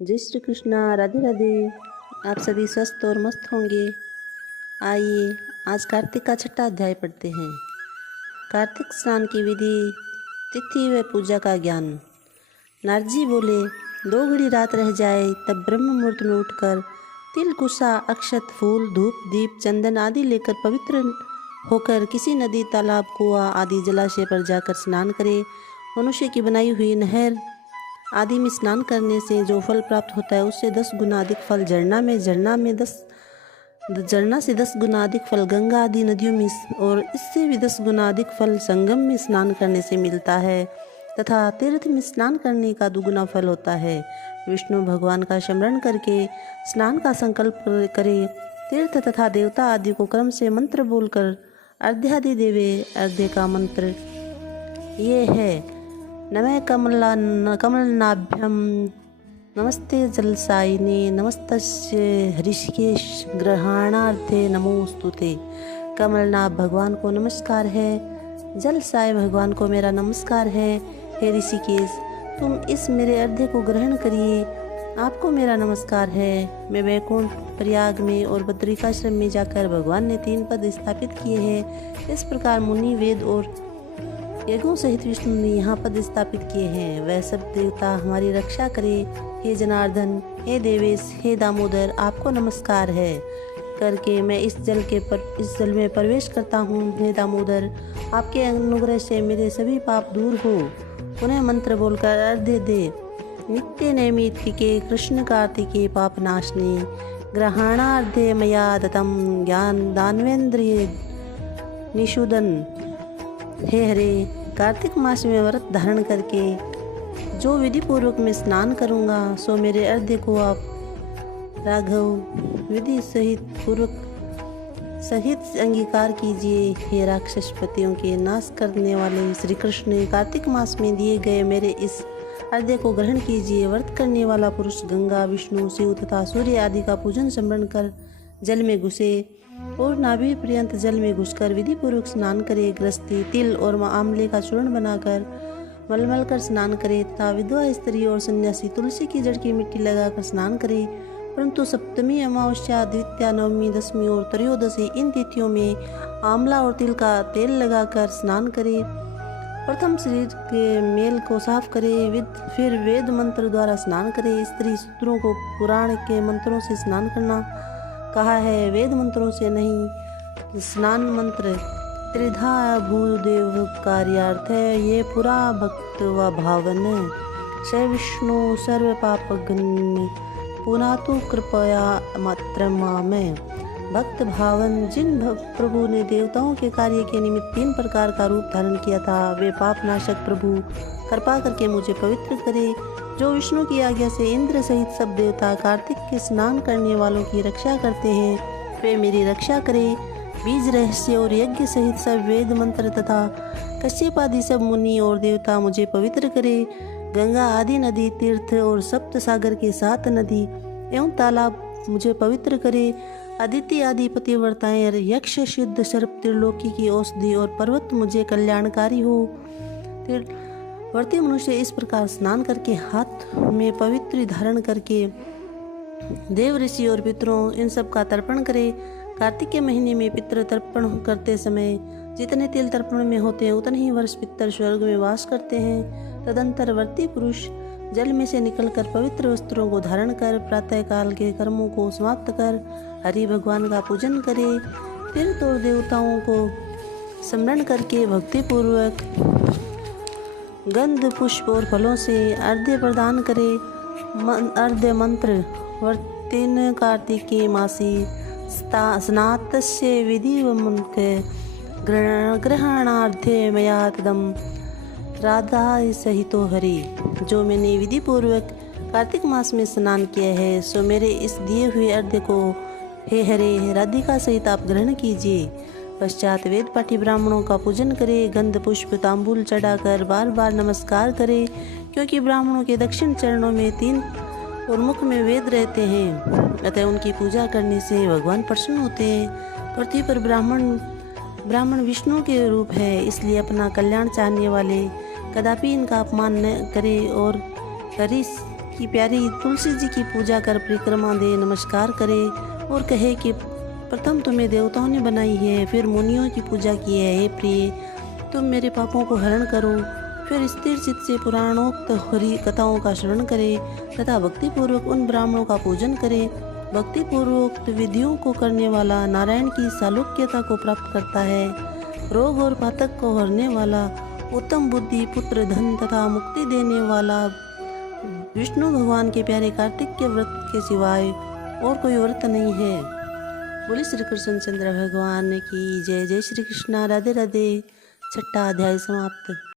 जय श्री कृष्णा। राधे राधे। आप सभी स्वस्थ और मस्त होंगे। आइए आज कार्तिक का छठा अध्याय पढ़ते हैं। कार्तिक स्नान की विधि, तिथि व पूजा का ज्ञान। नारद जी बोले, 2 घड़ी रात रह जाए तब ब्रह्म मुहूर्त में उठकर तिल, कुसा, अक्षत, फूल, धूप, दीप, चंदन आदि लेकर पवित्र होकर किसी नदी, तालाब, कुआं आदि जलाशय पर जाकर स्नान करे। मनुष्य की बनाई हुई नहर आदि में स्नान करने से जो फल प्राप्त होता है उससे 10 गुना अधिक फल झरना से 10 गुना अधिक फल गंगा आदि नदियों में और इससे भी 10 गुना अधिक फल संगम में स्नान करने से मिलता है तथा तीर्थ में स्नान करने का 2 गुना फल होता है। विष्णु भगवान का स्मरण करके स्नान का संकल्प करे। तीर्थ तथा देवता आदि को क्रम से मंत्र बोलकर अर्घ्यादि देवे। अर्घ्य का मंत्र ये है, नमः कमलनाभ्यम, नमस्ते जलसायिने, नमस्तस्य ऋषिकेश ग्रहणार्थे नमोस्तुते। कमलनाभ भगवान को नमस्कार है, जलसाय भगवान को मेरा नमस्कार है। हे ऋषिकेश, तुम इस मेरे अर्घ्य को ग्रहण करिए, आपको मेरा नमस्कार है। मैं वैकुंठ, प्रयाग में और बद्रिकाश्रम में जाकर भगवान ने 3 पद स्थापित किए हैं। इस प्रकार मुनि, वेद और यज्ञों सहित विष्णु ने यहाँ पद स्थापित किए हैं। वह सब देवता हमारी रक्षा करे। हे जनार्दन, हे देवेश, हे दामोदर, आपको नमस्कार है करके मैं इस जल में प्रवेश करता हूँ। हे दामोदर, आपके अनुग्रह से मेरे सभी पाप दूर हो। पुनः मंत्र बोलकर अर्घ्य दे। नित्य नैमित्तिके कृष्ण कार्तिके पापनाशने, ग्रहणार्धे मया दत्तं ज्ञान दानवेन्द्रिय निषूदन। हे हरे, कार्तिक मास में व्रत धारण करके जो विधि पूर्वक मैं स्नान करूँगा सो मेरे अर्घ्य को आप राघव विधि सहित अंगीकार कीजिए। हे राक्षसपतियों के नाश करने वाले श्री कृष्ण, कार्तिक मास में दिए गए मेरे इस अर्घ्य को ग्रहण कीजिए। व्रत करने वाला पुरुष गंगा, विष्णु, शिव तथा सूर्य आदि का पूजन स्मरण कर जल में घुसे और नाभि पर्यंत जल में घुसकर विधि पूर्वक स्नान करे। गृहस्थी तिल और आंवले का चूर्ण बनाकर मलमल कर स्नान करे तथा विधवा स्त्री और सन्यासी तुलसी की जड़ की मिट्टी लगाकर स्नान करे। परंतु सप्तमी, अमावस्या, द्वितीया, नवमी, दशमी और त्रयोदशी इन तिथियों में आंवला और तिल का तेल लगाकर स्नान करे। प्रथम शरीर के मेल को साफ करे, फिर वेद मंत्र द्वारा स्नान करे। स्त्री सूत्रों को पुराण के मंत्रों से स्नान करना कहा है, वेद मंत्रों से नहीं। स्नान मंत्र त्रिधा भूदेव कार्यार्थ है, ये पुरा भक्त व भावन। स विष्णु सर्व पापघ्न पुनातु कृपया मात्र मामे। भक्त भावन, जिन प्रभु ने देवताओं के कार्य के निमित्त 3 प्रकार का रूप धारण किया था, वे पापनाशक प्रभु कृपा करके मुझे पवित्र करे। जो विष्णु की आज्ञा से इंद्र सहित सब देवता कार्तिक के स्नान करने वालों की रक्षा करते हैं, वे मेरी रक्षा करे। बीज रहस्य और यज्ञ सहित सब वेद मंत्र तथा कश्यप आदि सब मुनि और देवता मुझे पवित्र करे। गंगा आदि नदी, तीर्थ और सप्त सागर के 7 नदी एवं तालाब मुझे पवित्र करे। अदिति आदि पतिव्रताएं, यक्ष, सिद्ध, सर्प, त्रिलोकी की औषधि और पर्वत मुझे कल्याणकारी हो। व्रती मनुष्य इस प्रकार स्नान करके हाथ में पवित्र धारण करके देव, ऋषि और पितरों इन सब का तर्पण करे। कार्तिक के महीने में पितृ तर्पण करते समय जितने तिल तर्पण में होते हैं उतने ही वर्ष पितर स्वर्ग में वास करते हैं। तदंतर व्रती पुरुष जल में से निकलकर पवित्र वस्त्रों को धारण कर प्रातः काल के कर्मों को समाप्त कर हरि भगवान का पूजन करे। तीर्थ और देवताओं को स्मरण करके भक्तिपूर्वक गंध, पुष्प और फलों से अर्घ्य प्रदान करे। अर्घ्य मंत्र वर्तिन कार्तिके मासी स्नातस्य विधिवमुखे ग्रहणार्थे मया तदम राधा सहितो हरि। जो मैंने विधि पूर्वक कार्तिक मास में स्नान किया है सो मेरे इस दिए हुए अर्घ्य को हे हरे राधिका सहित आप ग्रहण कीजिए। पश्चात वेद पाठी ब्राह्मणों का पूजन करे। गंध, पुष्प, तांबूल चढ़ाकर बार बार नमस्कार करे, क्योंकि ब्राह्मणों के दक्षिण चरणों में 3 और मुख में वेद रहते हैं, अतः उनकी पूजा करने से भगवान प्रसन्न होते हैं। पृथ्वी पर ब्राह्मण विष्णु के रूप है, इसलिए अपना कल्याण चाहने वाले कदापि इनका अपमान न करे और की प्यारी तुलसी जी की पूजा कर परिक्रमा दे, नमस्कार करे और कहे कि प्रथम तुम्हें देवताओं ने बनाई है, फिर मुनियों की पूजा की है। हे प्रिय, तुम मेरे पापों को हरण करो। फिर स्थिर चित्त से पुराणोक्त हरि कथाओं का श्रवण करे तथा भक्तिपूर्वक उन ब्राह्मणों का पूजन करे। भक्तिपूर्वक विधियों को करने वाला नारायण की सालोक्यता को प्राप्त करता है। रोग और पातक को हरने वाला, उत्तम बुद्धि, पुत्र, धन तथा मुक्ति देने वाला विष्णु भगवान के प्यारे कार्तिक के व्रत के सिवाय और कोई व्रत नहीं है। बोले श्री कृष्ण चंद्र भगवान की जय। जय श्री कृष्णा। राधे राधे। छठा अध्याय समाप्त।